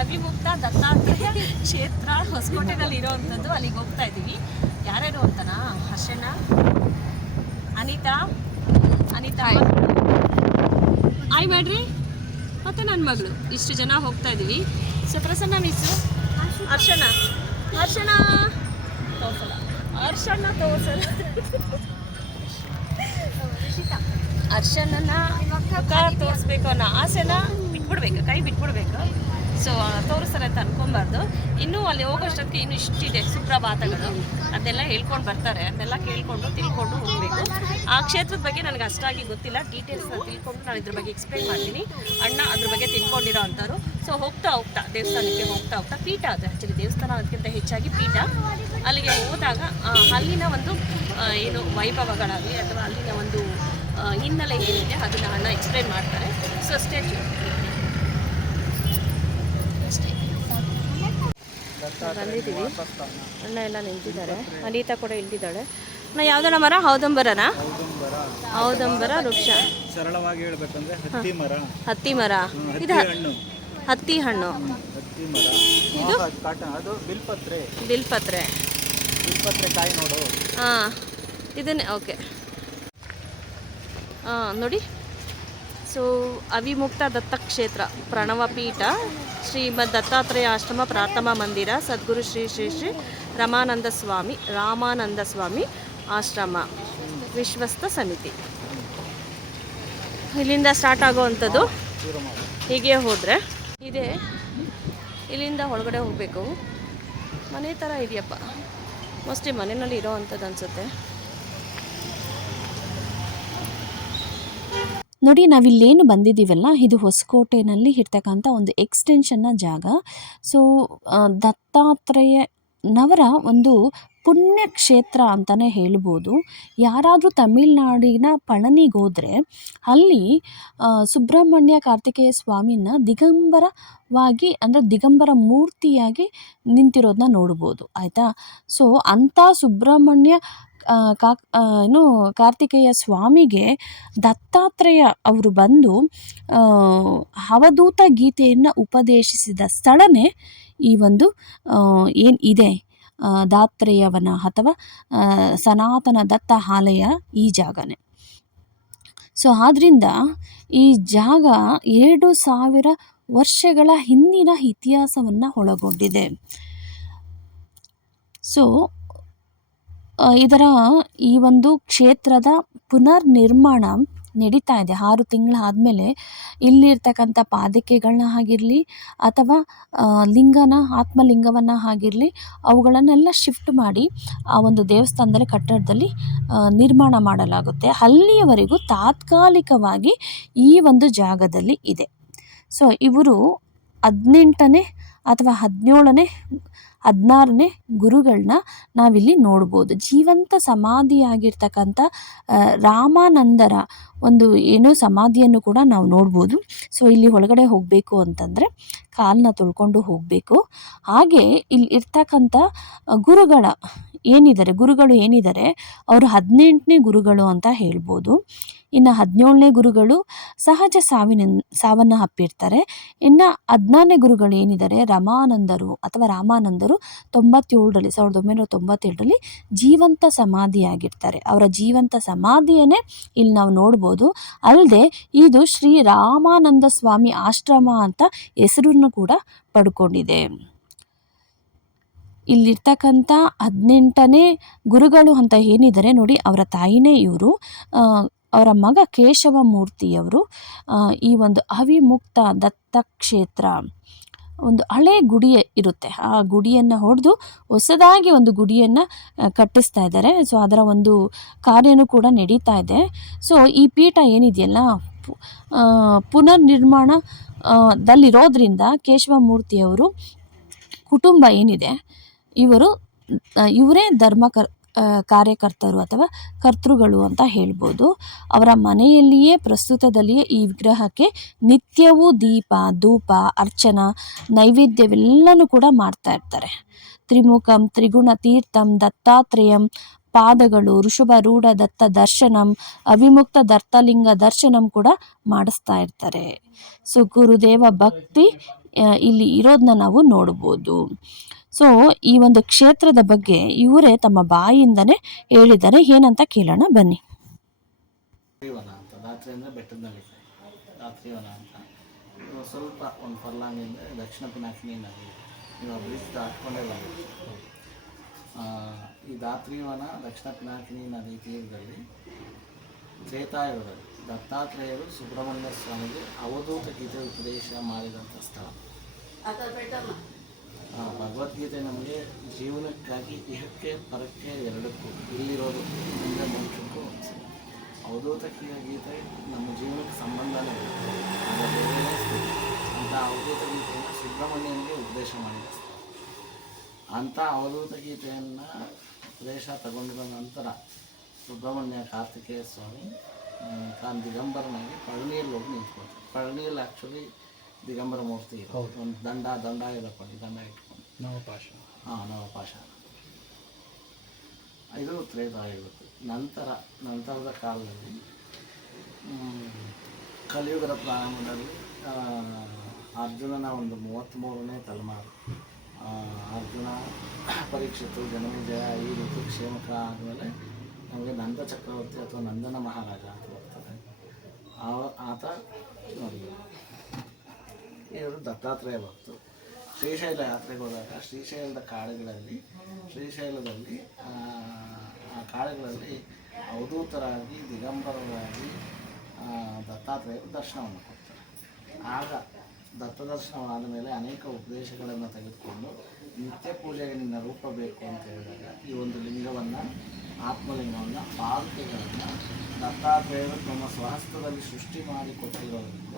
ಅವಿಮುಕ್ತ ದತ್ತಾತ್ರೇಯ ಕ್ಷೇತ್ರ ಹೊಸಕೋಟೆನಲ್ಲಿ ಇರೋವಂಥದ್ದು. ಅಲ್ಲಿಗೆ ಹೋಗ್ತಾ ಇದ್ದೀವಿ. ಯಾರ್ಯಾರು ಅಂತನಾ? ಹರ್ಷಣ, ಅನಿತಾ ಆಯ್ ಮಾಡ್ರಿ, ಮತ್ತು ನನ್ನ ಮಗಳು, ಇಷ್ಟು ಜನ ಹೋಗ್ತಾ ಇದ್ದೀವಿ. ಸೊ ಪ್ರಸನ್ನ ಮಿಸ್ಸು, ಹರ್ಷಣ ತೋರ್ಸಲ್ಲ. ಹರ್ಷಣನ ಮುಖ ತೋರಿಸ್ಬೇಕು ಅನ್ನೋ ಆಸೆನ ಬಿಟ್ಬಿಡ್ಬೇಕು, ಕೈ ಬಿಟ್ಬಿಡ್ಬೇಕು. ಸೊ ತೋರಿಸ್ತಾರೆ ಅಂತ ಅನ್ಕೊಬಾರ್ದು. ಇನ್ನೂ ಅಲ್ಲಿ ಹೋಗೋಷ್ಟಕ್ಕೆ ಇನ್ನೂ ಇಷ್ಟಿದೆ ಸುಪ್ರಭಾತಗಳು, ಅದನ್ನೆಲ್ಲ ಹೇಳ್ಕೊಂಡು ಬರ್ತಾರೆ. ಅದನ್ನೆಲ್ಲ ಕೇಳಿಕೊಂಡು ತಿಳ್ಕೊಂಡು ಹೋಗಬೇಕು. ಆ ಕ್ಷೇತ್ರದ ಬಗ್ಗೆ ನನಗೆ ಅಷ್ಟಾಗಿ ಗೊತ್ತಿಲ್ಲ, ಡೀಟೇಲ್ಸ್ನ ತಿಳ್ಕೊಂಡು ನಾನು ಇದ್ರ ಬಗ್ಗೆ ಎಕ್ಸ್ಪ್ಲೈನ್ ಮಾಡ್ತೀನಿ. ಅಣ್ಣ ಅದ್ರ ಬಗ್ಗೆ ತಿಳ್ಕೊಂಡಿರೋ ಅಂಥವ್ರು. ಸೊ ಹೋಗ್ತಾ ದೇವಸ್ಥಾನಕ್ಕೆ ಹೋಗ್ತಾ ಪೀಠ, ಅದು ಆ್ಯಕ್ಚುಲಿ ದೇವಸ್ಥಾನ ಅದಕ್ಕಿಂತ ಹೆಚ್ಚಾಗಿ ಪೀಠ. ಅಲ್ಲಿಗೆ ಹೋದಾಗ ಅಲ್ಲಿನ ಒಂದು ಏನು ವೈಭವಗಳಾಗಲಿ ಅಥವಾ ಅಲ್ಲಿನ ಒಂದು ಹಿನ್ನೆಲೆ ಏನಿದೆ ಅದನ್ನು ಅಣ್ಣ ಎಕ್ಸ್ಪ್ಲೈನ್ ಮಾಡ್ತಾರೆ. ಸೊ ಅಷ್ಟೇ ಬಂದಿದ್ದೀವಿ. ಅಣ್ಣ ಎಲ್ಲ ನಿಂತಿದ್ದಾರೆ, ಅನಿತಾ ಕೂಡ ಇಲ್ದಿದ್ದಾಳೆ. ನಾ ಯಾವ್ದಣ್ಣ ಮರ? ಹೌದಂಬರನಾ? ಹೌದಂಬರ ವೃಕ್ಷ. ಸರಳವಾಗಿ ಹೇಳ್ಬೇಕಂದ್ರೆ ಹತ್ತಿ ಮರ. ಇದು ಹತ್ತಿ ಹಣ್ಣು. ಇದು ಬಿಲ್ಪತ್ರೆ ಕಾಯಿ ನೋಡು. ಹಾಂ, ಇದನ್ನೇ. ಓಕೆ, ನೋಡಿ. ಸೊ ಅವಿಮುಕ್ತ ದತ್ತಕ್ಷೇತ್ರ ಪ್ರಣವ ಪೀಠ, ಶ್ರೀಮದ್ ದತ್ತಾತ್ರೇಯ ಆಶ್ರಮ ಪ್ರಾರ್ಥನಾ ಮಂದಿರ, ಸದ್ಗುರು ಶ್ರೀ ಶ್ರೀ ಶ್ರೀ ರಾಮಾನಂದ ಸ್ವಾಮಿ ಆಶ್ರಮ ವಿಶ್ವಸ್ತ ಸಮಿತಿ. ಇಲ್ಲಿಂದ ಸ್ಟಾರ್ಟ್ ಆಗೋವಂಥದ್ದು. ಹೀಗೆ ಹೋದರೆ ಇದೆ, ಇಲ್ಲಿಂದ ಒಳಗಡೆ ಹೋಗಬೇಕು. ಮನೆ ಥರ ಇದೆಯಪ್ಪ, ಮೋಸ್ಟ್ಲಿ ಮನೆಯಲ್ಲಿ ಇರೋ ಅಂಥದ್ದು ಅನಿಸುತ್ತೆ. ನೋಡಿ, ನಾವಿಲ್ಲೇನು ಬಂದಿದ್ದೀವಲ್ಲ, ಇದು ಹೊಸಕೋಟೆನಲ್ಲಿ ಇರ್ತಕ್ಕಂಥ ಒಂದು ಎಕ್ಸ್ಟೆನ್ಷನ್ನ ಜಾಗ. ಸೊ ದತ್ತಾತ್ರೇಯನವರ ಒಂದು ಪುಣ್ಯಕ್ಷೇತ್ರ ಅಂತಲೇ ಹೇಳ್ಬೋದು. ಯಾರಾದರೂ ತಮಿಳ್ನಾಡಿನ ಪಳನಿಗೆ ಹೋದರೆ ಅಲ್ಲಿ ಸುಬ್ರಹ್ಮಣ್ಯ ಕಾರ್ತಿಕೇಯ ಸ್ವಾಮಿನ ದಿಗಂಬರವಾಗಿ, ಅಂದರೆ ದಿಗಂಬರ ಮೂರ್ತಿಯಾಗಿ ನಿಂತಿರೋದನ್ನ ನೋಡ್ಬೋದು, ಆಯಿತಾ. ಸೊ ಅಂಥ ಸುಬ್ರಹ್ಮಣ್ಯ ಕಾರ್ತಿಕೇಯ ಸ್ವಾಮಿಗೆ ದತ್ತಾತ್ರೇಯ ಅವರು ಬಂದು ಅವಧೂತ ಗೀತೆಯನ್ನು ಉಪದೇಶಿಸಿದ ಸ್ಥಳನೇ ಈ ಒಂದು ಏನಿದೆ ದಾತ್ರೇಯವನ ಅಥವಾ ಸನಾತನ ದತ್ತ ಆಲಯ, ಈ ಜಾಗನೇ. ಸೊ ಆದ್ದರಿಂದ ಈ ಜಾಗ 2000 ವರ್ಷಗಳ ಹಿಂದಿನ ಇತಿಹಾಸವನ್ನು ಒಳಗೊಂಡಿದೆ. ಸೊ ಇದರ ಈ ಒಂದು ಕ್ಷೇತ್ರದ ಪುನರ್ ನಿರ್ಮಾಣ ನಡೀತಾ ಇದೆ. 6 ತಿಂಗಳ ಆದಮೇಲೆ ಇಲ್ಲಿರ್ತಕ್ಕಂಥ ಪಾದಕೆಗಳನ್ನ ಆಗಿರಲಿ ಅಥವಾ ಆತ್ಮಲಿಂಗವನ್ನು ಆಗಿರಲಿ, ಅವುಗಳನ್ನೆಲ್ಲ ಶಿಫ್ಟ್ ಮಾಡಿ ಆ ಒಂದು ದೇವಸ್ಥಾನದಲ್ಲಿ ಕಟ್ಟಡದಲ್ಲಿ ನಿರ್ಮಾಣ ಮಾಡಲಾಗುತ್ತೆ. ಅಲ್ಲಿಯವರೆಗೂ ತಾತ್ಕಾಲಿಕವಾಗಿ ಈ ಒಂದು ಜಾಗದಲ್ಲಿ ಇದೆ. ಸೊ ಇವರು 18ನೇ ಅಥವಾ 17ನೇ 16ನೇ ಗುರುಗಳನ್ನ ನಾವಿಲ್ಲಿ ನೋಡ್ಬೋದು. ಜೀವಂತ ಸಮಾಧಿಯಾಗಿರ್ತಕ್ಕಂಥ ರಾಮಾನಂದರ ಒಂದು ಸಮಾಧಿಯನ್ನು ಕೂಡ ನಾವು ನೋಡ್ಬೋದು. ಸೊ ಇಲ್ಲಿ ಒಳಗಡೆ ಹೋಗಬೇಕು ಅಂತಂದರೆ ಕಾಲನ್ನ ತೊಳ್ಕೊಂಡು ಹೋಗಬೇಕು. ಹಾಗೆ ಇಲ್ಲಿ ಇರ್ತಕ್ಕಂಥ ಗುರುಗಳು ಏನಿದ್ದಾರೆ ಅವರು 18ನೇ ಗುರುಗಳು ಅಂತ ಹೇಳ್ಬೋದು. ಇನ್ನು 17ನೇ ಗುರುಗಳು ಸಹಜ ಸಾವನ್ನು ಅಪ್ಪಿರ್ತಾರೆ. ಇನ್ನು 16ನೇ ಗುರುಗಳು ಏನಿದ್ದಾರೆ ರಾಮಾನಂದರು 1997ರಲ್ಲಿ ಜೀವಂತ ಸಮಾಧಿಯಾಗಿರ್ತಾರೆ. ಅವರ ಜೀವಂತ ಸಮಾಧಿಯನ್ನೇ ಇಲ್ಲಿ ನಾವು ನೋಡ್ಬೋದು. ಅಲ್ಲದೆ ಇದು ಶ್ರೀ ರಾಮಾನಂದ ಸ್ವಾಮಿ ಆಶ್ರಮ ಅಂತ ಹೆಸರನ್ನು ಕೂಡ ಪಡ್ಕೊಂಡಿದೆ. ಇಲ್ಲಿರ್ತಕ್ಕಂಥ 18ನೇ ಗುರುಗಳು ಅಂತ ಏನಿದ್ದಾರೆ ನೋಡಿ, ಅವರ ತಾಯಿನೇ ಇವರು. ಅವರ ಮಗ ಕೇಶವ ಮೂರ್ತಿಯವರು ಈ ಒಂದು ಅವಿಮುಕ್ತ ದತ್ತಕ್ಷೇತ್ರ ಒಂದು ಹಳೆ ಗುಡಿ ಇರುತ್ತೆ, ಆ ಗುಡಿಯನ್ನು ಹೊಡೆದು ಹೊಸದಾಗಿ ಒಂದು ಗುಡಿಯನ್ನು ಕಟ್ಟಿಸ್ತಾ ಇದ್ದಾರೆ. ಸೊ ಅದರ ಒಂದು ಕಾರ್ಯನೂ ಕೂಡ ನಡೀತಾ ಇದೆ. ಸೊ ಈ ಪೀಠ ಏನಿದೆಯಲ್ಲ ಪುನರ್ ನಿರ್ಮಾಣದಲ್ಲಿರೋದ್ರಿಂದ ಕೇಶವ ಮೂರ್ತಿಯವರು ಕುಟುಂಬ ಏನಿದೆ ಇವರೇ ಕಾರ್ಯಕರ್ತರು ಅಥವಾ ಕರ್ತೃಗಳು ಅಂತ ಹೇಳ್ಬೋದು. ಅವರ ಮನೆಯಲ್ಲಿಯೇ ಪ್ರಸ್ತುತದಲ್ಲಿಯೇ ಈ ವಿಗ್ರಹಕ್ಕೆ ನಿತ್ಯವೂ ದೀಪ, ಧೂಪ, ಅರ್ಚನಾ, ನೈವೇದ್ಯವೆಲ್ಲನೂ ಕೂಡ ಮಾಡ್ತಾ ಇರ್ತಾರೆ. ತ್ರಿಮುಖಂ ತ್ರಿಗುಣ ತೀರ್ಥಂ ದತ್ತಾತ್ರೇಯಂ ಪಾದಗಳು, ಋಷಭರೂಢ ದತ್ತ ದರ್ಶನಂ, ಅವಿಮುಕ್ತ ದತ್ತಲಿಂಗ ದರ್ಶನಂ ಕೂಡ ಮಾಡಿಸ್ತಾ ಇರ್ತಾರೆ. ಸೊ ಗುರುದೇವ ಭಕ್ತಿ ಇಲ್ಲಿ ಇರೋದನ್ನ ನಾವು ನೋಡ್ಬೋದು. ಸೊ ಈ ಒಂದು ಕ್ಷೇತ್ರದ ಬಗ್ಗೆ ಇವರೇ ತಮ್ಮ ಬಾಯಿಂದನೇ ಹೇಳಿದ್ದಾರೆ. ಏನಂತ ಕೇಳೋಣ ಬನ್ನಿ. ದಾತ್ರಿವನ ಅಂತ, ದಾತ್ರಿ ಅಂದರೆ ಬೆಟ್ಟದಲ್ಲಿ ದಾತ್ರಿವನ ಅಂತ. ಇದು ಸ್ವಲ್ಪ ಒಂದು ಫರ್ಲಾಂಗಿಂದ ದಕ್ಷಿಣ ಪಿನಾಕಿನಿ ನದಿ, ನೀವು ಬ್ರಿಡ್ಜ್ ದಾಟ್ಕೊಂಡೇ ಬರಬೇಕು. ಈ ದಾತ್ರಿವನ ದಕ್ಷಿಣ ಪಿನಾಕಿನಿ ನದಿ ತೀರದಲ್ಲಿ ತ್ರೇತಾಯುಗದಲ್ಲಿ ದತ್ತಾತ್ರೇಯರು ಸುಬ್ರಹ್ಮಣ್ಯ ಸ್ವಾಮಿಗೆ ಅವಧೂತ ಗೀತೆ ಉಪದೇಶ ಮಾಡಿದಂಥ ಸ್ಥಳ. ಭಗವದ್ಗೀತೆ ನಮಗೆ ಜೀವನಕ್ಕಾಗಿ ಇಹಕ್ಕೆ ಪರಕ್ಕೆ ಎರಡಕ್ಕೂ, ಇಲ್ಲಿರೋದು ಮುಂದೆ ಮೋಕ್ಷಕ್ಕೂ ಅವಧೂತ ಗೀತೆ ನಮ್ಮ ಜೀವನಕ್ಕೆ ಸಂಬಂಧನೇ ಅಂತ ಅವಧೂತ ಗೀತೆಯನ್ನು ಸುಬ್ರಹ್ಮಣ್ಯನಿಗೆ ಉಪದೇಶ ಮಾಡಿದ ಸ್ಥಳ. ಅಂಥ ಅವಧೂತ ಗೀತೆಯನ್ನು ಉಪದೇಶ ತಗೊಂಡಿದ ನಂತರ ಸುಬ್ರಹ್ಮಣ್ಯ ಕಾರ್ತಿಕೇಯ ಸ್ವಾಮಿ ದಿಗಂಬರನಾಗಿ ಪಳನಿಯಲ್ಲಿ ಹೋಗಿ ನಿಂತ್ಕೊಳ್ತಾರೆ. ಪಳನಿಯಲ್ಲಿ ಆ್ಯಕ್ಚುಲಿ ದಿಗಂಬರ ಮೂರ್ತಿ ಇದೆ, ಒಂದು ದಂಡ ಇಟ್ಕೊಂಡು ನವಪಾಶ. ಇದು ತ್ರೇತಾಯುಗದ್ದು. ನಂತರದ ಕಾಲದಲ್ಲಿ ಕಲಿಯುಗದ ಪ್ರಾರಂಭದಲ್ಲಿ ಅರ್ಜುನನ ಒಂದು 33ನೇ ತಲೆಮಾರು, ಅರ್ಜುನ ಪರೀಕ್ಷಿತು ಜನಮೇಜಯ ಈ ರೀತಿ ಕ್ಷೇಮಕ ಆದಮೇಲೆ ನಮಗೆ ನಂದ ಚಕ್ರವರ್ತಿ ಅಥವಾ ನಂದನ ಮಹಾರಾಜ ಅಂತ ಬರ್ತಾರೆ. ಆತ ನೋಡಿ, ಇವರು ದತ್ತಾತ್ರೇಯ ಭಕ್ತರು. ಶ್ರೀಶೈಲ ಯಾತ್ರೆಗೆ ಹೋದಾಗ ಶ್ರೀಶೈಲದ ಶ್ರೀಶೈಲದಲ್ಲಿ ಆ ಕಾಡುಗಳಲ್ಲಿ ಅವಧೂತರಾಗಿ ದಿಗಂಬರರಾಗಿ ದತ್ತಾತ್ರೇಯರು ದರ್ಶನವನ್ನು ಕೊಡ್ತಾರೆ. ಆಗ ದತ್ತ ದರ್ಶನವಾದ ಮೇಲೆ ಅನೇಕ ಉಪದೇಶಗಳನ್ನು ತೆಗೆದುಕೊಂಡು ನಿತ್ಯ ಪೂಜೆಗೆ ನಿನ್ನ ರೂಪ ಬೇಕು ಅಂತ ಹೇಳಿದಾಗ ಈ ಒಂದು ಲಿಂಗವನ್ನು, ಆತ್ಮಲಿಂಗವನ್ನು, ಪಾದುಕೆಗಳನ್ನು ದತ್ತಾತ್ರೇಯರು ತಮ್ಮ ಸ್ವಹಸ್ತದಲ್ಲಿ ಸೃಷ್ಟಿ ಮಾಡಿ ಕೊಟ್ಟಿರೋದ್ರಿಂದ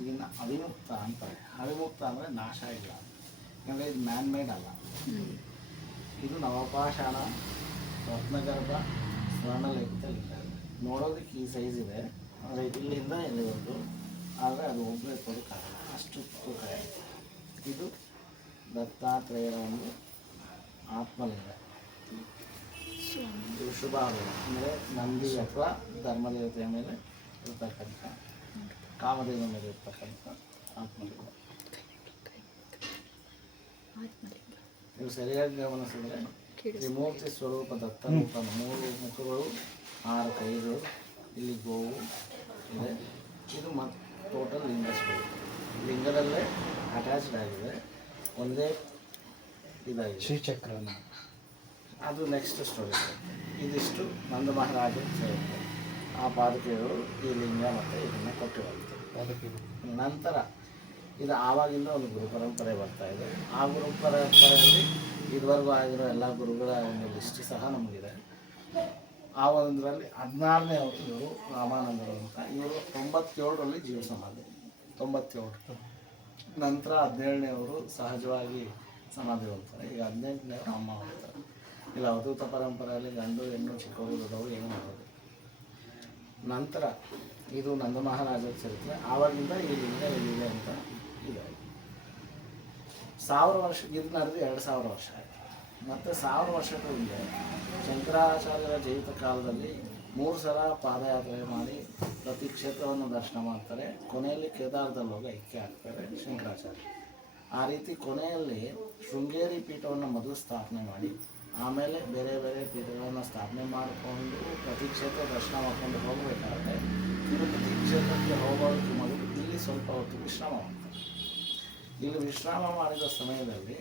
ಇದನ್ನು ಅವಿಮುಕ್ತ ಅಂತಾರೆ. ಅವಿಮುಕ್ತ ಅಂದರೆ ನಾಶ ಇಲ್ಲ, ಯಾಕಂದರೆ ಇದು ಮ್ಯಾನ್ ಮೇಡ್ ಅಲ್ಲ. ಇದು ನವಪಾಷಾಣ ರತ್ನಗರ್ಭ ಸ್ವರ್ಣಲೇಖಿತ ಲಿಂಗ. ನೋಡೋದಕ್ಕೆ ಈ ಸೈಜ್ ಇದೆ, ಅಂದರೆ ಇಲ್ಲಿಂದ ಇಲ್ಲಿವರೆಗೂ, ಆದರೆ ಅದು ಒಬ್ಬರೇ ಕೊಡೋಕ್ಕಾಗಲ್ಲ, ಅಷ್ಟು ತೂಕ ಇದೆ. ಇದು ದತ್ತಾತ್ರೇಯರ ಒಂದು ಆತ್ಮಲಿಂಗ. ಇದು ಶುಭಾಲಯ ಅಂದರೆ ನಂದಿ ಅಥವಾ ಧರ್ಮದೇವತೆಯ ಮೇಲೆ ಇರತಕ್ಕಂಥ, ಕಾಮದೇವನ ಮೇಲೆ ಇರ್ತಕ್ಕಂಥ ಆತ್ಮಲಿಂಗ. ನೀವು ಸರಿಯಾಗಿ ಗಮನಿಸಿದರೆ ತ್ರಿಮೂರ್ತಿ ಸ್ವರೂಪ ದತ್ತರೂಪ, 3 ಮುಖಗಳು, 6 ಕೈಗಳು, ಇಲ್ಲಿ ಗೋವು ಇದೆ. ಇದು ಮತ್ತು ಟೋಟಲ್ ಲಿಂಗದಲ್ಲೇ ಅಟ್ಯಾಚ್ಡ್ ಆಗಿದೆ, ಒಂದೇ ಇದಾಗಿದೆ ಶ್ರೀಚಕ್ರನ. ಅದು ನೆಕ್ಸ್ಟ್ ಸ್ಟೋರಿ. ಇದಿಷ್ಟು ನಂದ ಮಹಾರಾಜರು ಸೇರುತ್ತೆ. ಆ ಪಾದುಕೆಗಳು ಈ ಲಿಂಗ ಮತ್ತು ಇದನ್ನು ಕೊಟ್ಟಿರುತ್ತದೆ. ನಂತರ ಇದು ಆವಾಗಿಂದ ಒಂದು ಗುರು ಪರಂಪರೆ ಬರ್ತಾ ಇದೆ. ಆ ಗುರು ಪರಂಪರೆಯಲ್ಲಿ ಇದುವರೆಗೂ ಆಗಿರೋ ಎಲ್ಲ ಗುರುಗಳ ಒಂದು ಲಿಸ್ಟ್ ಸಹ ನಮಗಿದೆ. ಆ ಒಂದರಲ್ಲಿ 14ನೇ ಇವರು ರಾಮಾನಂದರು ಅಂತ. ಇವರು 97ರಲ್ಲಿ ಜೀವ ಸಮಾಧಿ, 97. ನಂತರ 17ನೇವರು ಸಹಜವಾಗಿ ಸಮಾಧಿ ಹೋಗ್ತಾರೆ. ಈಗ 18ನೇವರು ಅಮ್ಮ ಹೋಗ್ತಾರೆ. ಇಲ್ಲ ಅವಧೂತ ಪರಂಪರೆಯಲ್ಲಿ ಗಂಡು ಹೆಣ್ಣು ಚಿಕ್ಕವರು ದೊಡ್ಡವರು ಏನು ಮಾಡೋದು. ನಂತರ ಇದು ನಂದ ಮಹಾರಾಜರ ಚರಿತ್ರೆ. ಆವಾಗಿಂದ ಈ ಲಿಂಗ ಎಲ್ಲಿದೆ ಅಂತ ಇದೆ. 1000 ವರ್ಷ ಇದು ನಡೆದು 2000 ವರ್ಷ ಆಯಿತು. ಮತ್ತು 1000 ವರ್ಷಗಳ ಹಿಂದೆ ಶಂಕರಾಚಾರ್ಯರ ಜೀವಿತ ಕಾಲದಲ್ಲಿ 3 ಸಲ ಪಾದಯಾತ್ರೆ ಮಾಡಿ ಪ್ರತಿ ಕ್ಷೇತ್ರವನ್ನು ದರ್ಶನ ಮಾಡ್ತಾರೆ. ಕೊನೆಯಲ್ಲಿ ಕೇದಾರದಲ್ಲಿ ಹೋಗಿ ಐಕ್ಯ ಆಗ್ತಾರೆ ಶಂಕರಾಚಾರ್ಯ. ಆ ರೀತಿ ಕೊನೆಯಲ್ಲಿ ಶೃಂಗೇರಿ ಪೀಠವನ್ನು ಮೊದಲು ಸ್ಥಾಪನೆ ಮಾಡಿ ಆಮೇಲೆ ಬೇರೆ ಬೇರೆ ಪೀಠಗಳನ್ನು ಸ್ಥಾಪನೆ ಮಾಡಿಕೊಂಡು ಪ್ರತಿ ಕ್ಷೇತ್ರ ದರ್ಶನ ಮಾಡ್ಕೊಂಡು ಹೋಗಬೇಕಾದ್ರೆ ತಿರುಪತಿ ಕ್ಷೇತ್ರಕ್ಕೆ ಹೋಗೋದಕ್ಕೆ ಮೊದಲು ಇಲ್ಲಿ ಸ್ವಲ್ಪ ಹೊತ್ತು ವಿಶ್ರಾಮ ಮಾಡ್ತಾರೆ. ಇಲ್ಲಿ ವಿಶ್ರಾಮ ಮಾಡಿದ ಸಮಯದಲ್ಲಿ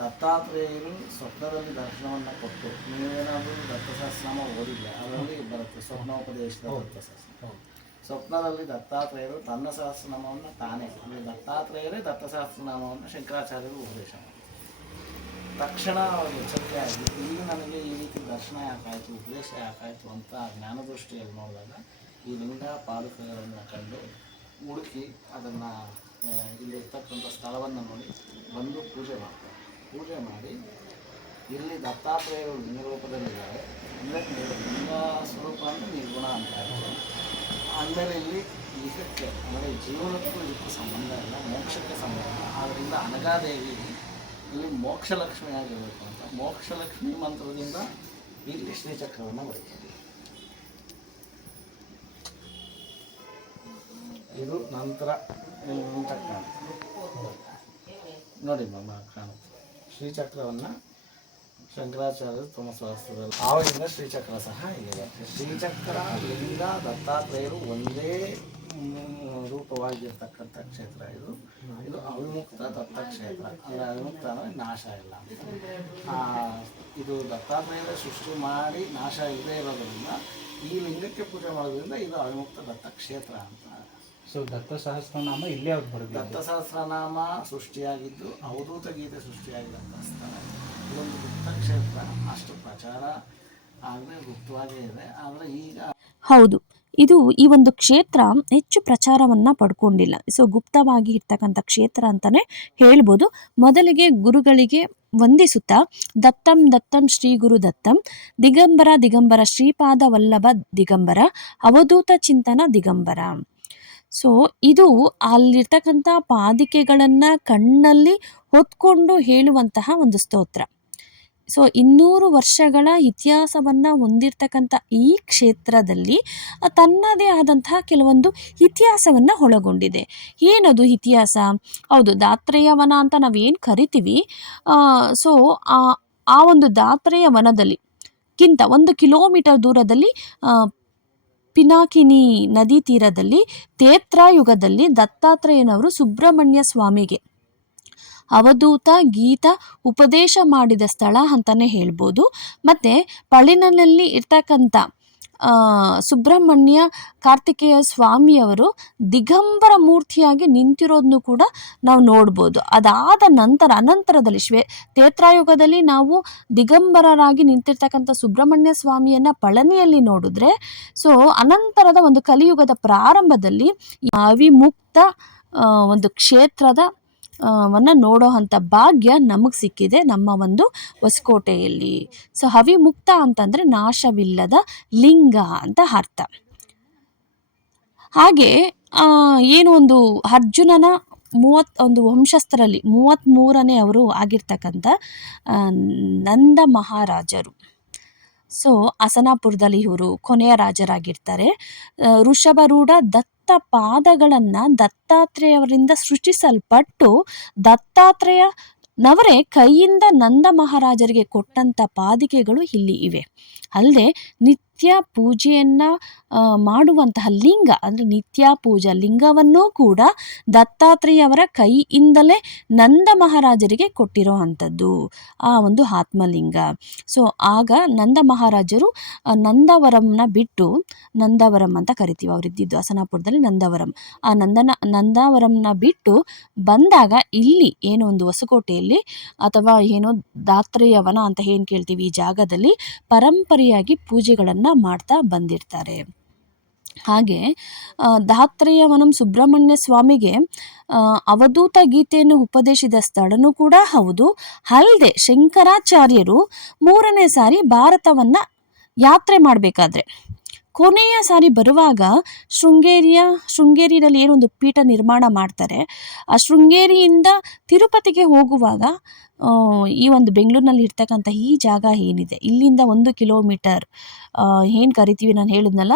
ದತ್ತಾತ್ರೇಯರು ಸ್ವಪ್ನದಲ್ಲಿ ದರ್ಶನವನ್ನು ಕೊಟ್ಟು, ನೀವೇನಾದರೂ ದತ್ತಸಹಸ್ರನಾಮ ಓದಿಲ್ಲ, ಅದರಲ್ಲಿ ಬರುತ್ತೆ ಸ್ವಪ್ನೋಪದೇಶದ ದತ್ತಸಹಸ್ರ. ಸ್ವಪ್ನದಲ್ಲಿ ದತ್ತಾತ್ರೇಯರು ತನ್ನ ಸಹಸ್ರನಾಮವನ್ನು ತಾನೇ, ಅಂದರೆ ದತ್ತಾತ್ರೇಯರೇ ದತ್ತಸಹಸ್ರನಾಮವನ್ನು ಶಂಕರಾಚಾರ್ಯರು ಉಪದೇಶ ಮಾಡಿ ತಕ್ಷಣ ಅವರು ಎಚ್ಚರಿಕೆ ಆಗಿ ಇಲ್ಲಿ ನನಗೆ ಈ ರೀತಿ ದರ್ಶನ ಯಾಕಾಯಿತು, ಉಪದೇಶ ಯಾಕಾಯಿತು ಅಂತ ಜ್ಞಾನದೃಷ್ಟಿಯಲ್ಲಿ ನೋಡಿದಾಗ ಈ ಲಿಂಗ ಪಾದುಕೆಗಳನ್ನು ಕಂಡು ಹುಡುಕಿ ಅದನ್ನು ಇಲ್ಲಿರ್ತಕ್ಕಂಥ ಸ್ಥಳವನ್ನು ನೋಡಿ ಬಂದು ಪೂಜೆ ಮಾಡ್ತಾರೆ. ಪೂಜೆ ಮಾಡಿ ಇಲ್ಲಿ ದತ್ತಾತ್ರೇಯರು ಲಿಂಗರೂಪದಲ್ಲಿದ್ದಾರೆ, ಅಂದರೆ ಲಿಂಗ ಸ್ವರೂಪ ಅಂದರೆ ನಿರ್ಗುಣ ಅಂತ ಇದ್ದಾರೆ. ಅಂದರೆ ಇಲ್ಲಿ ಇದಕ್ಕೆ ಅಂದರೆ ಜೀವನಕ್ಕೂ ಇದಕ್ಕೂ ಸಂಬಂಧ ಇಲ್ಲ, ಮೋಕ್ಷಕ್ಕೆ ಸಂಬಂಧ. ಆದ್ದರಿಂದ ಅನಗಾದೇವಿ ಇಲ್ಲಿ ಮೋಕ್ಷಲಕ್ಷ್ಮಿಯಾಗಿರಬೇಕು ಅಂತ ಮೋಕ್ಷಲಕ್ಷ್ಮಿ ಮಂತ್ರದಿಂದ ಇಲ್ಲಿ ಶ್ರೀಚಕ್ರವನ್ನು ಬರೀತಾರೆ. ಇದು ನಂತರ ಚಕ್ರ. ನೋಡಿ ಕಾಣುತ್ತೆ. ಶ್ರೀಚಕ್ರವನ್ನು ಶಂಕರಾಚಾರ್ಯರು ತಮ್ಮ ಶಾಸ್ತ್ರದಲ್ಲಿ ಆವಾಗಿಂದ ಶ್ರೀಚಕ್ರ ಸಹ ಇದೆ. ಶ್ರೀಚಕ್ರ ಲಿಂಗ ದತ್ತಾತ್ರೇಯರು ಒಂದೇ ರೂಪವಾಗಿರ್ತಕ್ಕಂಥ ಕ್ಷೇತ್ರ ಇದು. ಇದು ಅವಿಮುಕ್ತ ದತ್ತಕ್ಷೇತ್ರ. ಅಂದರೆ ಅವಿಮುಕ್ತ ಅಂದರೆ ನಾಶ ಇಲ್ಲ. ಇದು ದತ್ತಾತ್ರೇಯರ ಸೃಷ್ಟಿ ಮಾಡಿ ನಾಶ ಇಲ್ಲದೇ ಇರೋದ್ರಿಂದ ಈ ಲಿಂಗಕ್ಕೆ ಪೂಜೆ ಮಾಡೋದ್ರಿಂದ ಇದು ಅವಿಮುಕ್ತ ದತ್ತಕ್ಷೇತ್ರ ಅಂತ. ಸೊ ದತ್ತ ಸಹಸ್ರನಾಮ ಇಲ್ಲೇ ಅವ್ರು ಬರೋದು. ದತ್ತ ಸಹಸ್ರನಾಮ ಸೃಷ್ಟಿಯಾಗಿದ್ದು ಅವಧೂತ ಗೀತೆ ಸೃಷ್ಟಿಯಾಗಿದ್ದಂಥ ಸ್ಥಳ. ಇದೊಂದು ಗುಪ್ತ ಕ್ಷೇತ್ರ. ಅಷ್ಟು ಪ್ರಚಾರ ಆಗದೆ ಗುಪ್ತವಾಗೇ ಇದೆ. ಆದರೆ ಈಗ ಹೌದು, ಇದು ಈ ಒಂದು ಕ್ಷೇತ್ರ ಹೆಚ್ಚು ಪ್ರಚಾರವನ್ನ ಪಡ್ಕೊಂಡಿಲ್ಲ. ಸೊ ಗುಪ್ತವಾಗಿ ಇರ್ತಕ್ಕಂಥ ಕ್ಷೇತ್ರ ಅಂತಾನೆ ಹೇಳ್ಬೋದು. ಮೊದಲಿಗೆ ಗುರುಗಳಿಗೆ ವಂದಿಸುತ್ತಾ ದತ್ತಂ ದತ್ತಂ ಶ್ರೀ ಗುರು ದತ್ತಂ ದಿಗಂಬರ ದಿಗಂಬರ ಶ್ರೀಪಾದ ವಲ್ಲಭ ದಿಗಂಬರ ಅವಧೂತ ಚಿಂತನ ದಿಗಂಬರ. ಸೊ ಇದು ಅಲ್ಲಿರ್ತಕ್ಕಂಥ ಪಾದಿಕೆಗಳನ್ನು ಕಣ್ಣಲ್ಲಿ ಹೊತ್ಕೊಂಡು ಹೇಳುವಂತಹ ಒಂದು ಸ್ತೋತ್ರ. ಸೊ 200 ವರ್ಷಗಳ ಇತಿಹಾಸವನ್ನು ಹೊಂದಿರತಕ್ಕಂಥ ಈ ಕ್ಷೇತ್ರದಲ್ಲಿ ತನ್ನದೇ ಆದಂತಹ ಕೆಲವೊಂದು ಇತಿಹಾಸವನ್ನು ಒಳಗೊಂಡಿದೆ. ಏನದು ಇತಿಹಾಸ? ಹೌದು, ದಾತ್ರೇಯ ವನ ಅಂತ ನಾವೇನು ಕರಿತೀವಿ. ಸೊ ಆ ಒಂದು ದಾತ್ರೇಯ ವನದಲ್ಲಿ ಗಿಂತ 1 ಕಿಲೋಮೀಟರ್ ದೂರದಲ್ಲಿ ಪಿನಾಕಿನಿ ನದಿ ತೀರದಲ್ಲಿ ತ್ರೇತಾಯುಗದಲ್ಲಿ ದತ್ತಾತ್ರೇಯನವರು ಸುಬ್ರಹ್ಮಣ್ಯ ಸ್ವಾಮಿಗೆ ಅವಧೂತ ಗೀತ ಉಪದೇಶ ಮಾಡಿದ ಸ್ಥಳ ಅಂತಲೇ ಹೇಳ್ಬೋದು. ಮತ್ತು ಪಳಿನಲ್ಲಿ ಇರ್ತಕ್ಕಂಥ ಸುಬ್ರಹ್ಮಣ್ಯ ಕಾರ್ತಿಕೇಯ ಸ್ವಾಮಿಯವರು ದಿಗಂಬರ ಮೂರ್ತಿಯಾಗಿ ನಿಂತಿರೋದನ್ನು ಕೂಡ ನಾವು ನೋಡ್ಬೋದು. ಅದಾದ ಅನಂತರದಲ್ಲಿ ತ್ರೇತಾಯುಗದಲ್ಲಿ ನಾವು ದಿಗಂಬರರಾಗಿ ನಿಂತಿರ್ತಕ್ಕಂಥ ಸುಬ್ರಹ್ಮಣ್ಯ ಸ್ವಾಮಿಯನ್ನು ಪಳನಿಯಲ್ಲಿ ನೋಡಿದ್ರೆ, ಸೊ ಅನಂತರದ ಒಂದು ಕಲಿಯುಗದ ಪ್ರಾರಂಭದಲ್ಲಿ ಅವಿಮುಕ್ತ ಒಂದು ಕ್ಷೇತ್ರದ ನೋಡೋ ಅಂಥ ಭಾಗ್ಯ ನಮಗೆ ಸಿಕ್ಕಿದೆ ನಮ್ಮ ಒಂದು ಹೊಸಕೋಟೆಯಲ್ಲಿ. ಸೊ ಅವಿಮುಕ್ತ ಅಂತಂದರೆ ನಾಶವಿಲ್ಲದ ಲಿಂಗ ಅಂತ ಅರ್ಥ. ಹಾಗೆ ಏನು ಒಂದು ಅರ್ಜುನನ 31 ವಂಶಸ್ಥರಲ್ಲಿ 33ನೇ ಅವರು ಆಗಿರ್ತಕ್ಕಂಥ ನಂದ ಮಹಾರಾಜರು. ಸೊ ಹಸನಾಪುರದಲ್ಲಿ ಇವರು ಕೊನೆಯ ರಾಜರಾಗಿರ್ತಾರೆ. ಋಷಭರೂಢ ದತ್ತ ಪಾದಗಳನ್ನು ದತ್ತಾತ್ರೇಯವರಿಂದ ಸೃಷ್ಟಿಸಲ್ಪಟ್ಟು ದತ್ತಾತ್ರೇಯನವರೇ ಕೈಯಿಂದ ನಂದ ಮಹಾರಾಜರಿಗೆ ಕೊಟ್ಟಂಥ ಪಾದಿಕೆಗಳು ಇಲ್ಲಿ ಇವೆ. ಅಲ್ಲದೆ ನಿತ್ಯ ಪೂಜೆಯನ್ನು ಮಾಡುವಂತಹ ಲಿಂಗ ಅಂದರೆ ನಿತ್ಯ ಪೂಜಾ ಲಿಂಗವನ್ನೂ ಕೂಡ ದತ್ತಾತ್ರೇಯವರ ಕೈಯಿಂದಲೇ ನಂದ ಮಹಾರಾಜರಿಗೆ ಕೊಟ್ಟಿರೋ ಅಂಥದ್ದು ಆ ಒಂದು ಆತ್ಮಲಿಂಗ. ಸೊ ಆಗ ನಂದ ಮಹಾರಾಜರು ನಂದವರಂನ ಬಿಟ್ಟು, ನಂದವರಂ ಅಂತ ಕರಿತೀವಿ, ಅವರಿದ್ದಿದ್ದು ಹಸನಾಪುರದಲ್ಲಿ ನಂದವರಂ, ಆ ನಂದವರಂನ ಬಿಟ್ಟು ಬಂದಾಗ ಇಲ್ಲಿ ಏನೋ ಒಂದು ಹೊಸಕೋಟೆಯಲ್ಲಿ ಅಥವಾ ಏನೋ ದಾತ್ರೇಯವನ ಅಂತ ಏನು ಕೇಳ್ತೀವಿ ಈ ಜಾಗದಲ್ಲಿ ಪರಂಪರೆಯಾಗಿ ಪೂಜೆಗಳನ್ನು ಮಾಡ್ತಾ ಬಂದಿರ್ತಾರೆ. ಹಾಗೆ ದಾತ್ರೇಯವನಂ ಸುಬ್ರಹ್ಮಣ್ಯ ಸ್ವಾಮಿಗೆ ಅವಧೂತ ಗೀತೆಯನ್ನು ಉಪದೇಶಿಸಿದ ಸ್ಥಳನೂ ಕೂಡ ಹೌದು. ಅಲ್ಲದೆ ಶಂಕರಾಚಾರ್ಯರು 3ನೇ ಸಾರಿ ಭಾರತವನ್ನು ಯಾತ್ರೆ ಮಾಡಬೇಕಾದ್ರೆ ಕೊನೆಯ ಸಾರಿ ಬರುವಾಗ ಶೃಂಗೇರಿಯಲ್ಲಿ ಏನೊಂದು ಪೀಠ ನಿರ್ಮಾಣ ಮಾಡ್ತಾರೆ. ಆ ಶೃಂಗೇರಿಯಿಂದ ತಿರುಪತಿಗೆ ಹೋಗುವಾಗ ಈ ಒಂದು ಬೆಂಗಳೂರಿನಲ್ಲಿ ಇರ್ತಕ್ಕಂಥ ಈ ಜಾಗ ಏನಿದೆ, ಇಲ್ಲಿಂದ 1 ಕಿಲೋಮೀಟರ್ ಏನು ಕರಿತೀವಿ, ನಾನು ಹೇಳಿದ್ನಲ್ಲ